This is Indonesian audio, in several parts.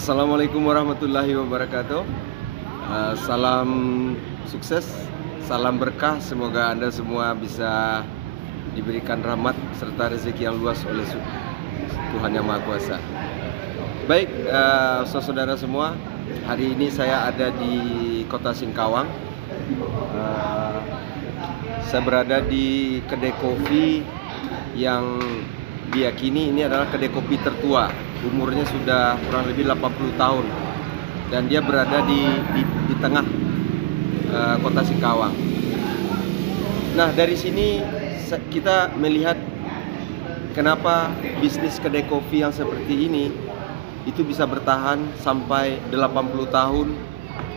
Assalamualaikum warahmatullahi wabarakatuh. Salam sukses, salam berkah. Semoga Anda semua bisa diberikan rahmat serta rezeki yang luas oleh Tuhan Yang Maha Kuasa. Baik, saudara semua, hari ini saya ada di Kota Singkawang. Saya berada di kedai kopi yang diyakini ini adalah kedai kopi tertua. Umurnya sudah kurang lebih 80 tahun. Dan dia berada di tengah Kota Singkawang. Nah, dari sini kita melihat kenapa bisnis kedai kopi yang seperti ini itu bisa bertahan sampai 80 tahun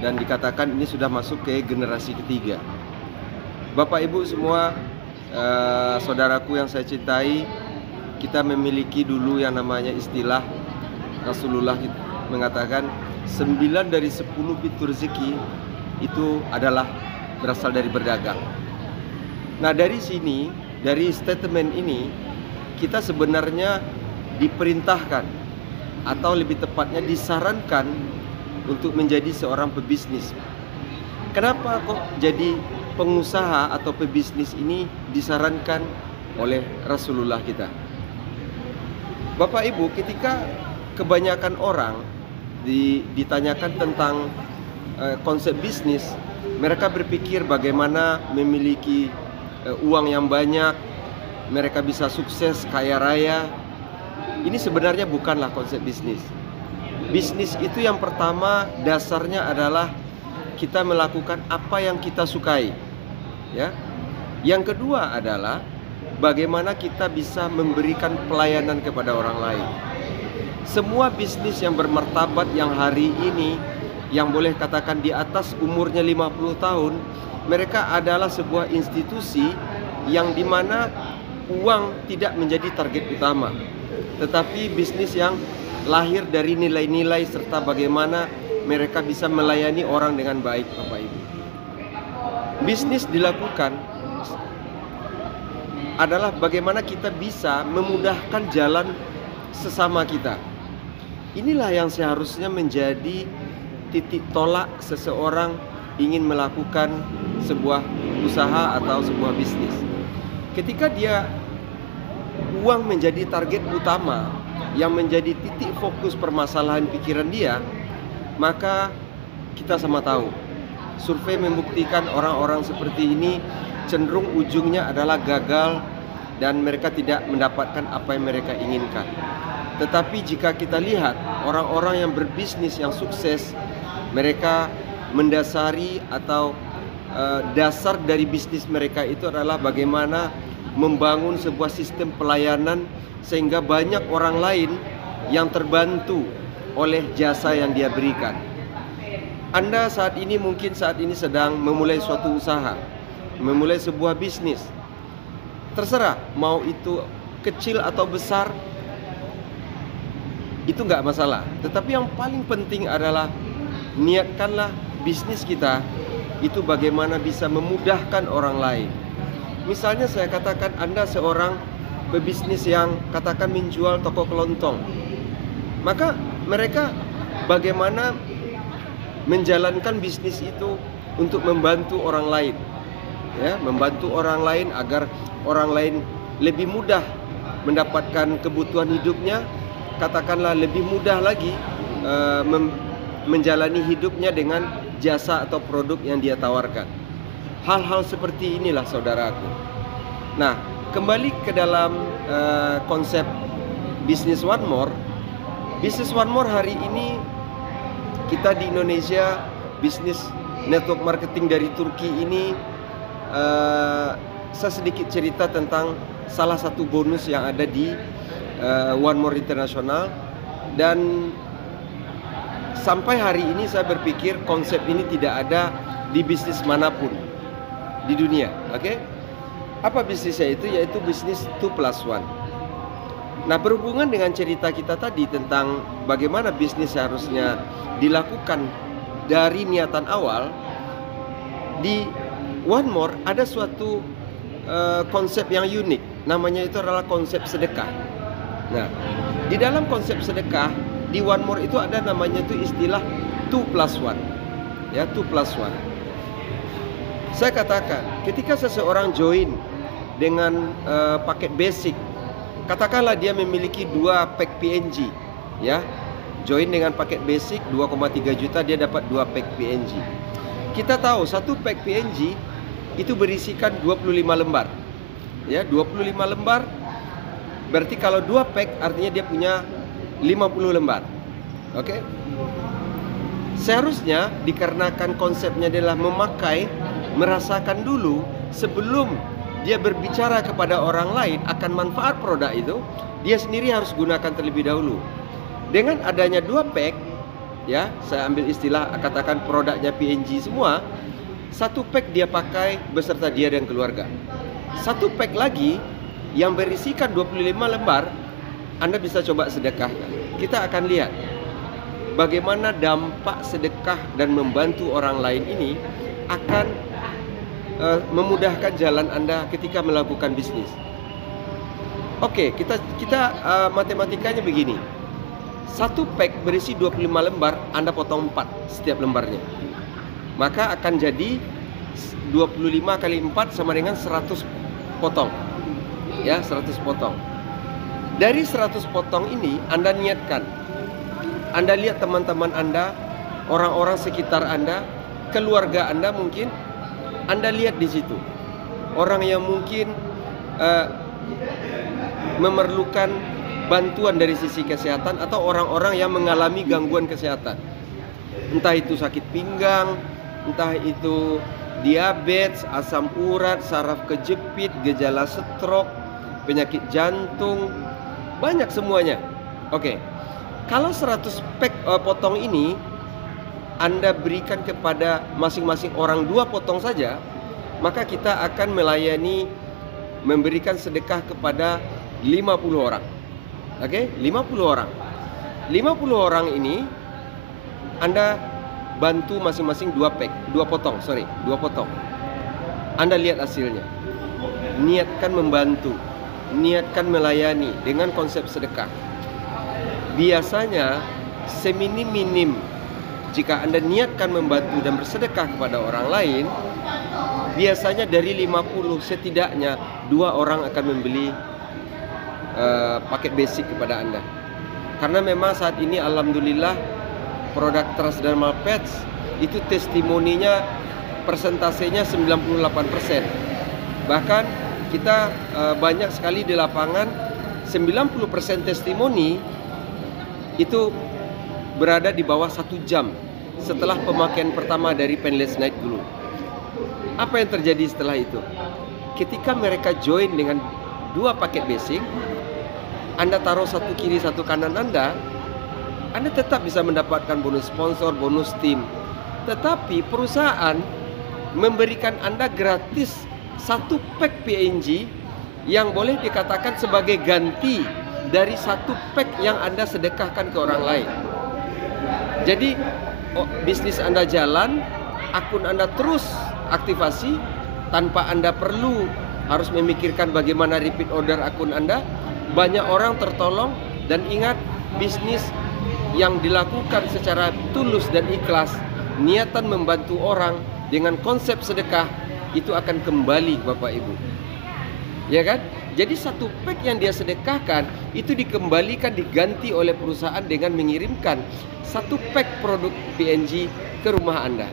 dan dikatakan ini sudah masuk ke generasi ketiga. Bapak Ibu semua, saudaraku yang saya cintai, kita memiliki dulu yang namanya istilah Rasulullah mengatakan 9 dari 10 pintu rezeki itu adalah berasal dari berdagang. Nah, dari sini, dari statement ini, kita sebenarnya diperintahkan atau lebih tepatnya disarankan untuk menjadi seorang pebisnis. Kenapa kok jadi pengusaha atau pebisnis ini disarankan oleh Rasulullah kita? Bapak Ibu, ketika kebanyakan orang ditanyakan tentang konsep bisnis, mereka berpikir bagaimana memiliki uang yang banyak, mereka bisa sukses, kaya raya. Ini sebenarnya bukanlah konsep bisnis. Bisnis itu yang pertama dasarnya adalah kita melakukan apa yang kita sukai, ya. Yang kedua adalah bagaimana kita bisa memberikan pelayanan kepada orang lain. Semua bisnis yang bermartabat yang hari ini, yang boleh katakan di atas umurnya 50 tahun, mereka adalah sebuah institusi yang dimana uang tidak menjadi target utama, tetapi bisnis yang lahir dari nilai-nilai serta bagaimana mereka bisa melayani orang dengan baik, Bapak Ibu. Bisnis dilakukan adalah bagaimana kita bisa memudahkan jalan sesama kita. Inilah yang seharusnya menjadi titik tolak seseorang ingin melakukan sebuah usaha atau sebuah bisnis. Ketika dia uang menjadi target utama yang menjadi titik fokus permasalahan pikiran dia, maka kita sama tahu, survei membuktikan orang-orang seperti ini cenderung ujungnya adalah gagal dan mereka tidak mendapatkan apa yang mereka inginkan. Tetapi jika kita lihat orang-orang yang berbisnis yang sukses, mereka mendasari atau dasar dari bisnis mereka itu adalah bagaimana membangun sebuah sistem pelayanan sehingga banyak orang lain yang terbantu oleh jasa yang dia berikan. Anda saat ini mungkin sedang memulai suatu usaha, memulai sebuah bisnis. Terserah mau itu kecil atau besar, itu nggak masalah. Tetapi yang paling penting adalah niatkanlah bisnis kita itu bagaimana bisa memudahkan orang lain. Misalnya saya katakan Anda seorang pebisnis yang katakan menjual toko kelontong, maka mereka bagaimana menjalankan bisnis itu untuk membantu orang lain, ya, membantu orang lain agar orang lain lebih mudah mendapatkan kebutuhan hidupnya, katakanlah lebih mudah lagi menjalani hidupnya dengan jasa atau produk yang dia tawarkan. Hal-hal seperti inilah saudaraku. Nah, kembali ke dalam konsep Business One More. Business One More hari ini kita di Indonesia, bisnis network marketing dari Turki ini, saya sedikit cerita tentang salah satu bonus yang ada di One More International. Dan sampai hari ini saya berpikir konsep ini tidak ada di bisnis manapun di dunia. Oke? Apa bisnisnya itu? Yaitu bisnis 2+1. Nah, berhubungan dengan cerita kita tadi tentang bagaimana bisnis seharusnya dilakukan dari niatan awal, di One More ada suatu konsep yang unik. Namanya itu adalah konsep sedekah. Nah, di dalam konsep sedekah di One More itu ada namanya itu istilah 2+1. Ya, 2+1. Saya katakan, ketika seseorang join dengan paket basic, katakanlah dia memiliki 2 pack PNG, ya. Join dengan paket basic 2,3 juta, dia dapat 2 pack PNG. Kita tahu satu pack PNG itu berisikan 25 lembar. Ya, 25 lembar. Berarti kalau 2 pack artinya dia punya 50 lembar. Oke? Seharusnya dikarenakan konsepnya adalah merasakan dulu sebelum dia berbicara kepada orang lain akan manfaat produk itu, dia sendiri harus gunakan terlebih dahulu. Dengan adanya 2 pack, ya, saya ambil istilah katakan produknya PNG semua, 1 pack dia pakai beserta dia dan keluarga. 1 pack lagi yang berisikan 25 lembar, Anda bisa coba sedekahkan. Kita akan lihat bagaimana dampak sedekah dan membantu orang lain ini akan memudahkan jalan Anda ketika melakukan bisnis. Oke, kita matematikanya begini. 1 pack berisi 25 lembar, Anda potong 4 setiap lembarnya. Maka akan jadi 25 kali 4 sama dengan 100 potong. Ya, 100 potong. Dari 100 potong ini Anda niatkan. Anda lihat teman-teman Anda, orang-orang sekitar Anda, keluarga Anda mungkin, Anda lihat di situ. Orang yang mungkin memerlukan bantuan dari sisi kesehatan atau orang-orang yang mengalami gangguan kesehatan. Entah itu sakit pinggang, entah itu diabetes, asam urat, saraf kejepit, gejala stroke, penyakit jantung, banyak semuanya. Oke. Kalau 100 pack potong ini Anda berikan kepada masing-masing orang 2 potong saja, maka kita akan memberikan sedekah kepada 50 orang. Oke, 50 orang. 50 orang ini Anda bantu masing-masing 2 pack, 2 potong. Anda lihat hasilnya. Niatkan membantu, niatkan melayani dengan konsep sedekah. Biasanya seminim-minim jika Anda niatkan membantu dan bersedekah kepada orang lain, biasanya dari 50 setidaknya 2 orang akan membeli paket basic kepada Anda. Karena memang saat ini alhamdulillah produk Transdermal Pads itu testimoninya persentasenya 98%. Bahkan kita banyak sekali di lapangan 90% testimoni itu berada di bawah 1 jam setelah pemakaian pertama dari Painless Night Glue. Apa yang terjadi setelah itu? Ketika mereka join dengan 2 paket basic, Anda taruh satu kiri satu kanan Anda tetap bisa mendapatkan bonus sponsor, bonus tim. Tetapi perusahaan memberikan Anda gratis 1 pack PNG yang boleh dikatakan sebagai ganti dari 1 pack yang Anda sedekahkan ke orang lain. Jadi bisnis Anda jalan, akun Anda terus aktivasi tanpa Anda perlu harus memikirkan bagaimana repeat order akun Anda. Banyak orang tertolong, dan ingat, bisnis yang dilakukan secara tulus dan ikhlas, niatan membantu orang dengan konsep sedekah, itu akan kembali Bapak Ibu. Ya kan? Jadi 1 pack yang dia sedekahkan itu dikembalikan, diganti oleh perusahaan dengan mengirimkan 1 pack produk PNG ke rumah Anda.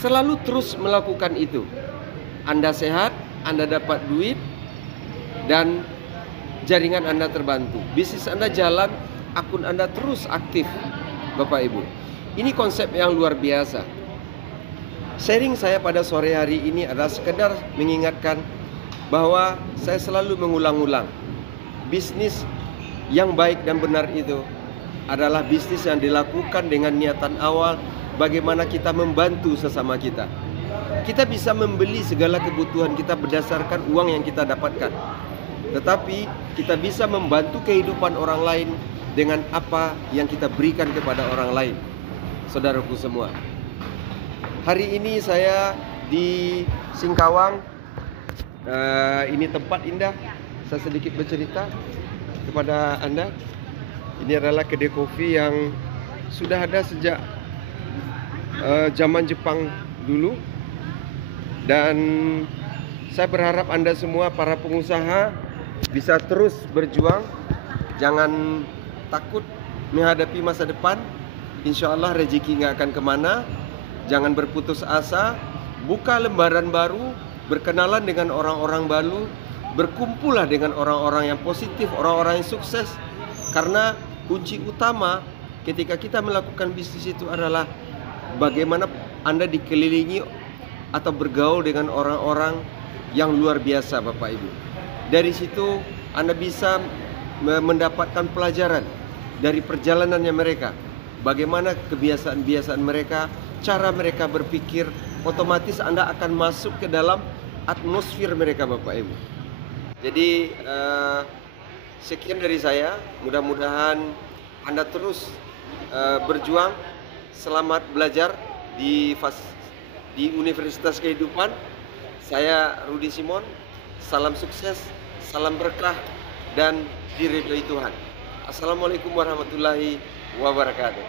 Selalu terus melakukan itu. Anda sehat, Anda dapat duit, dan jaringan Anda terbantu. Bisnis Anda jalan, akun Anda terus aktif Bapak Ibu. Ini konsep yang luar biasa. Sharing saya pada sore hari ini adalah sekedar mengingatkan bahwa saya selalu mengulang-ulang, bisnis yang baik dan benar itu adalah bisnis yang dilakukan dengan niatan awal bagaimana kita membantu sesama kita. Kita bisa membeli segala kebutuhan kita berdasarkan uang yang kita dapatkan, tetapi kita bisa membantu kehidupan orang lain dengan apa yang kita berikan kepada orang lain. Saudaraku semua, hari ini saya di Singkawang. Ini tempat indah. Saya sedikit bercerita kepada Anda. Ini adalah kedai kopi yang sudah ada sejak zaman Jepang dulu. Dan saya berharap Anda semua para pengusaha bisa terus berjuang. Jangan takut menghadapi masa depan. Insya Allah rezeki nggak akan kemana. Jangan berputus asa. Buka lembaran baru. Berkenalan dengan orang-orang baru. Berkumpullah dengan orang-orang yang positif, orang-orang yang sukses. Karena kunci utama ketika kita melakukan bisnis itu adalah bagaimana Anda dikelilingi atau bergaul dengan orang-orang yang luar biasa, Bapak Ibu. Dari situ Anda bisa mendapatkan pelajaran dari perjalanannya mereka. Bagaimana kebiasaan-kebiasaan mereka, cara mereka berpikir, otomatis Anda akan masuk ke dalam atmosfer mereka, Bapak Ibu. Jadi sekian dari saya. Mudah-mudahan Anda terus berjuang. Selamat belajar di Universitas Kehidupan. Saya Rudi Simon. Salam sukses, salam berkah, dan diridhoi Tuhan. Assalamualaikum warahmatullahi wabarakatuh.